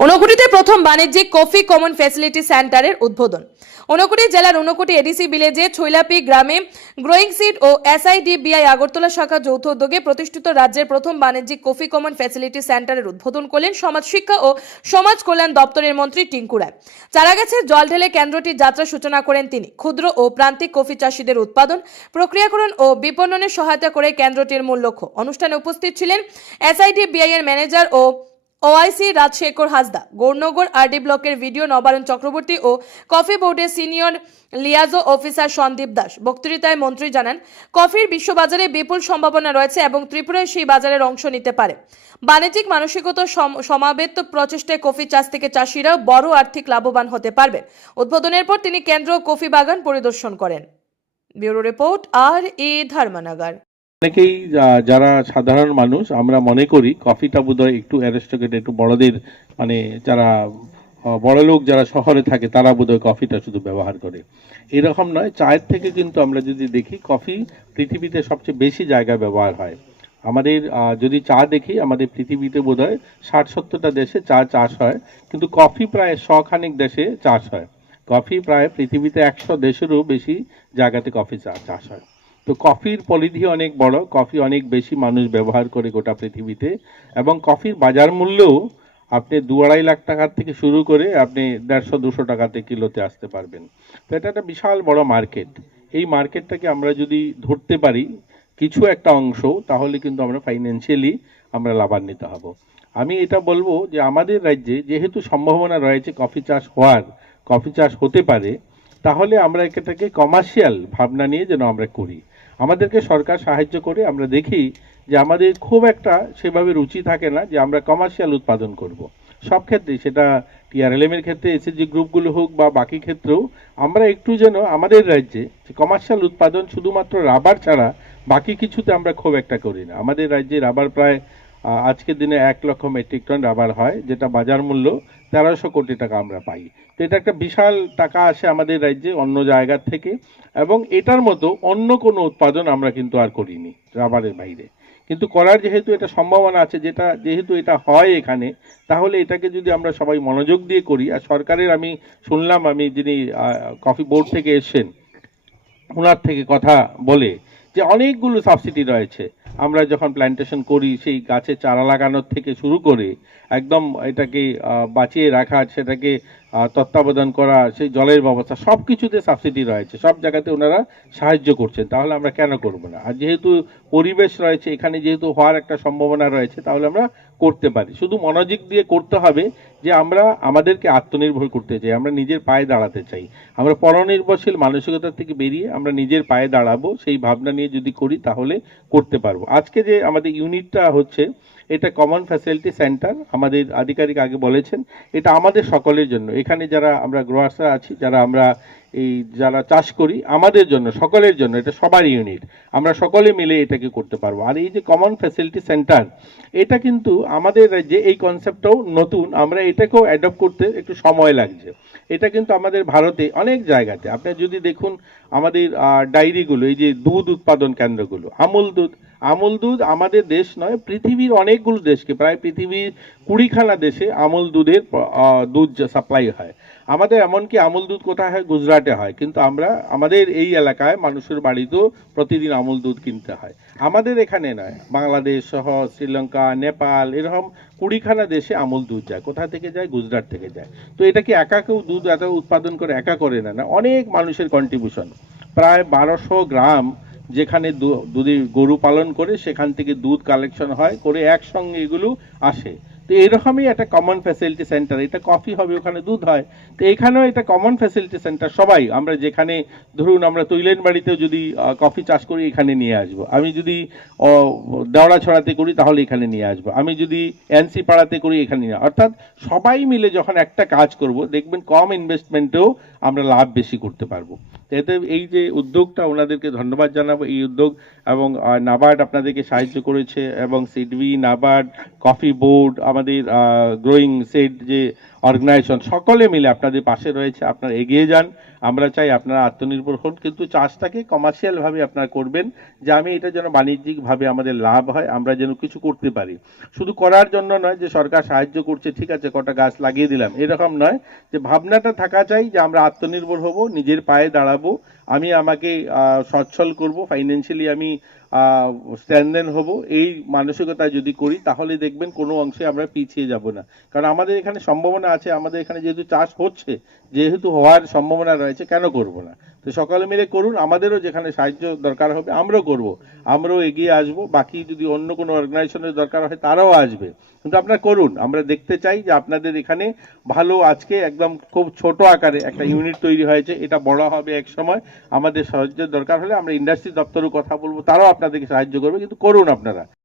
ঊনকোটিতে প্রথম বাণিজ্যিক coffee common facility সেন্টারের উদ্বোধন। ঊনকোটি জেলার ঊনকোটি এডিসি ভিলেজে ছৈলাপি গ্রামে গ্রোয়িং সিড ও এসআইডিবিআই আগরতলা শাখা যৌথ উদ্যোগে প্রতিষ্ঠিত রাজ্যের প্রথম বাণিজ্যিক কফি কমন ফ্যাসিলিটি সেন্টারের উদ্বোধন করলেন সমাজ শিক্ষা ও সমাজ কল্যাণ দপ্তরের মন্ত্রী টিঙ্কু রায়। চারাগাছের জল ঢেলে কেন্দ্রটির যাত্রা সূচনা করেন তিনি। ক্ষুদ্র ও প্রান্তিক কফি চাষিদের উৎপাদন, প্রক্রিয়াকরণ ও বিপণনে সহায়তা করে কেন্দ্রটির মূল লক্ষ্য। অনুষ্ঠানে উপস্থিত ছিলেন এসআইডিবিআই এর ম্যানেজার ও ওআইসি রাজশেখর হাসদা গৌরনগর আরডি ব্লকের ভিডিও নবারণ চক্রবর্তী ও কফি বোর্ডের senior liaison officer Sandip Das বক্তৃতায় মন্ত্রী জানান, কফির বিশ্ববাজারে বিপুল সম্ভাবনা রয়েছে এবং ত্রিপুরায় সেই বাজারের অংশ নিতে পারে। বাণিজ্যিক মানসিকতা সম- সমাবেত প্রচেষ্টায় কফি চাষ থেকে চাষিরাও বড় আর্থিক লাভবান হতে পারবে উদ্বোধনের পর তিনি কেন্দ্র কফি বাগান পরিদর্শন করেন। ব্যুরো রিপোর্ট আর এ ধর্মনগর। অনেকেই যারা সাধারণ মানুষ আমরা মনে করি কফিটা বোধহয় একটু অ্যারেস্টোকেট একটু বড়দের মানে যারা আহ, বড় লোক যারা শহরে থাকে তারা বোধহয় কফিটা শুধু ব্যবহার করে। এরকম নয় চায়ের থেকে কিন্তু আমরা যদি দেখি কফি পৃথিবীতে সবচেয়ে বেশি জায়গায় ব্যবহার হয়। আমাদের যদি চা দেখি আমাদের পৃথিবীতে বোধহয় ষাট সত্তরটা দেশে চা চাষ হয় কিন্তু কফি প্রায় শখানেক দেশে চাষ হয়। কফি প্রায় পৃথিবীতে একশো দেশেরও বেশি জায়গাতে কফি চা চাষ হয়। তো কফির পরিধি অনেক বড়, কফি অনেক বেশি মানুষ ব্যবহার করে গোটা পৃথিবীতে, এবং কফির বাজার মূল্যও আপনি দু আড়াই লাখ টাকার থেকে শুরু করে আপনি দেড়শো, দুশো টাকাতে কিলোতে আসতে পারবেন। তো এটা একটা বিশাল বড় মার্কেট। এই মার্কেটটাকে আমরা যদি ধরতে পারি কিছু একটা অংশ, তাহলে কিন্তু আমরা ফাইন্যান্সিয়ালি আমরা লাভান্বিত হব। আমি এটা বলব যে আমাদের রাজ্যে যেহেতু সম্ভাবনা রয়েছে কফি চাষ হওয়ার, কফি চাষ হতে পারে, তাহলে আমরা এটাকে কমার্শিয়াল ভাবনা নিয়ে যেন আমরা করি। আমাদেরকে সরকার সাহায্য করে আমরা দেখি যে আমাদের খুব একটা সেভাবে রুচি থাকে না যে আমরা কমার্শিয়াল উৎপাদন করব। সব ক্ষেত্রে সেটা টিআরএলএম এর ক্ষেত্রে এসএসজি গ্রুপগুলো হোক বা বাকি ক্ষেত্রেও আমরা একটু যেন আমাদের রাজ্যে কমার্শিয়াল উৎপাদন শুধুমাত্র রাবার ছাড়া বাকি কিছুতে আমরা খুব একটা করি না আমাদের রাজ্যে রাবার প্রায় আজকের দিনে এক লক্ষ মেট্রিক টন রাবার হয়, যেটা বাজার মূল্য তেরোশো কোটি টাকা আমরা পাই। তো এটা একটা বিশাল টাকা আসে আমাদের রাজ্যে অন্য জায়গার থেকে এবং এটার মতো অন্য কোনো উৎপাদন আমরা কিন্তু আর করিনি রাবারের বাইরে। কিন্তু করার যেহেতু এটা সম্ভাবনা আছে, যেটা যেহেতু এটা হয় এখানে, তাহলে এটাকে যদি আমরা সবাই মনোযোগ দিয়ে করি, আর সরকারের আমি শুনলাম, আমি যিনি কফি বোর্ড থেকে এসছেন ওনার থেকে কথা বলে যে অনেকগুলো সাবসিডি রয়েছে। আমরা যখন প্ল্যান্টেশন করি, সেই গাছে চারা লাগানোর থেকে শুরু করে একদম এটাকে বাঁচিয়ে রাখা, সেটাকে তত্ত্বাবধান করা, সেই জলের ব্যবস্থা সব কিছুতে সাবসিডি রয়েছে। সব জায়গাতে ওনারা সাহায্য করছেন। তাহলে আমরা কেন করব না? আর যেহেতু পরিবেশ রয়েছে, এখানে যেহেতু হওয়ার একটা সম্ভাবনা রয়েছে, তাহলে আমরা করতে পারি। শুধু মনোযোগ দিয়ে করতে হবে যে, আমরা আমাদেরকে আত্মনির্ভর করতে চাই, আমরা নিজের পায়ে দাঁড়াতে চাই। আমরা পরনির্ভরশীল মানসিকতা থেকে বেরিয়ে আমরা নিজের পায়ে দাঁড়াবো, সেই ভাবনা নিয়ে যদি করি, তাহলে করতে পারব। আজকে যে আমাদের ইউনিটটা হচ্ছে, এটা কমন ফ্যাসিলিটি সেন্টার আমাদের আধিকারিক আগে বলেছেন, এটা আমাদের সকলের জন্য। এখানে যারা আমরা গ্রোয়ার্সরা আছি, যারা আমরা এই, যারা চাষ করি, আমাদের জন্য, সকলের জন্য, এটা সবার ইউনিট। আমরা সকলে মিলে এটাকে করতে পারব। আর এই যে কমন ফ্যাসিলিটি সেন্টার এটা কিন্তু আমাদের যে এই কনসেপ্টটাও নতুন, আমরা এটাকেও অ্যাডপ্ট করতে একটু সময় লাগছে। এটা কিন্তু আমাদের ভারতে অনেক জায়গাতে। আপনি যদি দেখুন, আমাদের ডায়েরিগুলো এই যে দুধ উৎপাদন কেন্দ্রগুলো, আমুল দুধ আমুল দুধ আমাদের দেশ নয়, পৃথিবীর অনেকগুলো দেশকে, প্রায় পৃথিবীর কুড়িখানা দেশে আমুল দুধের দুধ সাপ্লাই হয়। আমাদের এমনকি আমুল দুধ কোথায় হয়? গুজরাটে হয়। কিন্তু আমরা, আমাদের এই এলাকায় মানুষের বাড়িতেও প্রতিদিন আমুল দুধ কিনতে হয়। আমাদের এখানে নয়। বাংলাদেশ সহ শ্রীলঙ্কা, নেপাল, এরকম কুড়িখানা দেশে আমুল দুধ যায়। কোথা থেকে যায়? গুজরাট থেকে যায়। তো এটা কি একা কেউ দুধ এত উৎপাদন করে, একা করে না না? অনেক মানুষের কন্ট্রিবিউশন প্রায় বারোশো গ্রাম যেখানে দুধের গরু পালন করে, সেখান থেকে দুধ কালেকশন হয়, করে একসঙ্গে এগুলো আসে। তো এরকমই একটা কমন ফ্যাসিলিটি সেন্টার এটা কফি হবে, ওখানে দুধ হয়। তো এখানেও এটা কমন ফ্যাসিলিটি সেন্টার সবাই, আমরা যেখানে, ধরুন আমরা তৈলেন বাড়িতেও যদি কফি চাষ করি, এখানে নিয়ে আসব। আমি যদি দেওড়া ছড়াতে করি, তাহলে এখানে নিয়ে আসব। আমি যদি এনসি পাড়াতে করি, এখানে নিয়ে, অর্থাৎ সবাই মিলে যখন একটা কাজ করব, দেখবেন কম ইনভেস্টমেন্টেও আমরা লাভ বেশি করতে পারব। এতে এই যে উদ্যোগটা ওনাদেরকে ধন্যবাদ জানাব, এই উদ্যোগ এবং নাবার্ড আপনাদেরকে সাহায্য করেছে এবং সিডবি নাবার্ড কফি বোর্ড আমাদের গ্রোয়িং সেট যে অর্গানাইজেশন সকলে মিলে আপনাদের পাশে রয়েছে, আপনারা এগিয়ে যান। আমরা চাই আপনারা আত্মনির্ভর হন, কিন্তু চাষটাকে কমার্শিয়াল ভাবে আপনারা করবেন, যে আমি এটা যেন বাণিজ্যিকভাবে আমাদের লাভ হয়, আমরা যেন কিছু করতে পারি। শুধু করার জন্য নয়, যে সরকার সাহায্য করছে, ঠিক আছে, কটা গাছ লাগিয়ে দিলাম, এরকম নয়, যে ভাবনাটা থাকা চাই যে আমরা আত্মনির্ভর হব, নিজের পায়ে দাঁড়াবো পাবো আমি আমাকে সচ্ছল করব ফাইন্যান্সিয়ালি আমি স্ট্যান্ডেন হব এই মানসিকতা যদি করি তাহলে দেখবেন কোনো অংশে আমরা পিছিয়ে যাব না। কারণ আমাদের এখানে সম্ভাবনা আছে আমাদের এখানে যেহেতু চাষ হচ্ছে যেহেতু হওয়ার সম্ভাবনা রয়েছে কেন করব না? তো সকলে মিলে করুন আমাদেরও যেখানে সাহায্য দরকার হবে আমরাও করব। আমরাও এগিয়ে আসব বাকি যদি অন্য কোনো অর্গানাইজেশনের দরকার হয় তারাও আসবে। কিন্তু আপনারা করুন আমরা দেখতে চাই যে আপনাদের এখানে ভালো আজকে একদম খুব ছোট আকারে একটা ইউনিট তৈরি হয়েছে এটা বড় হবে এক সময় আমাদের সাহায্যের দরকার হলে আমরা ইন্ডাস্ট্রি দপ্তরও কথা বলব, তারাও আপনাদেরকে সাহায্য করবে, কিন্তু করুন আপনারা।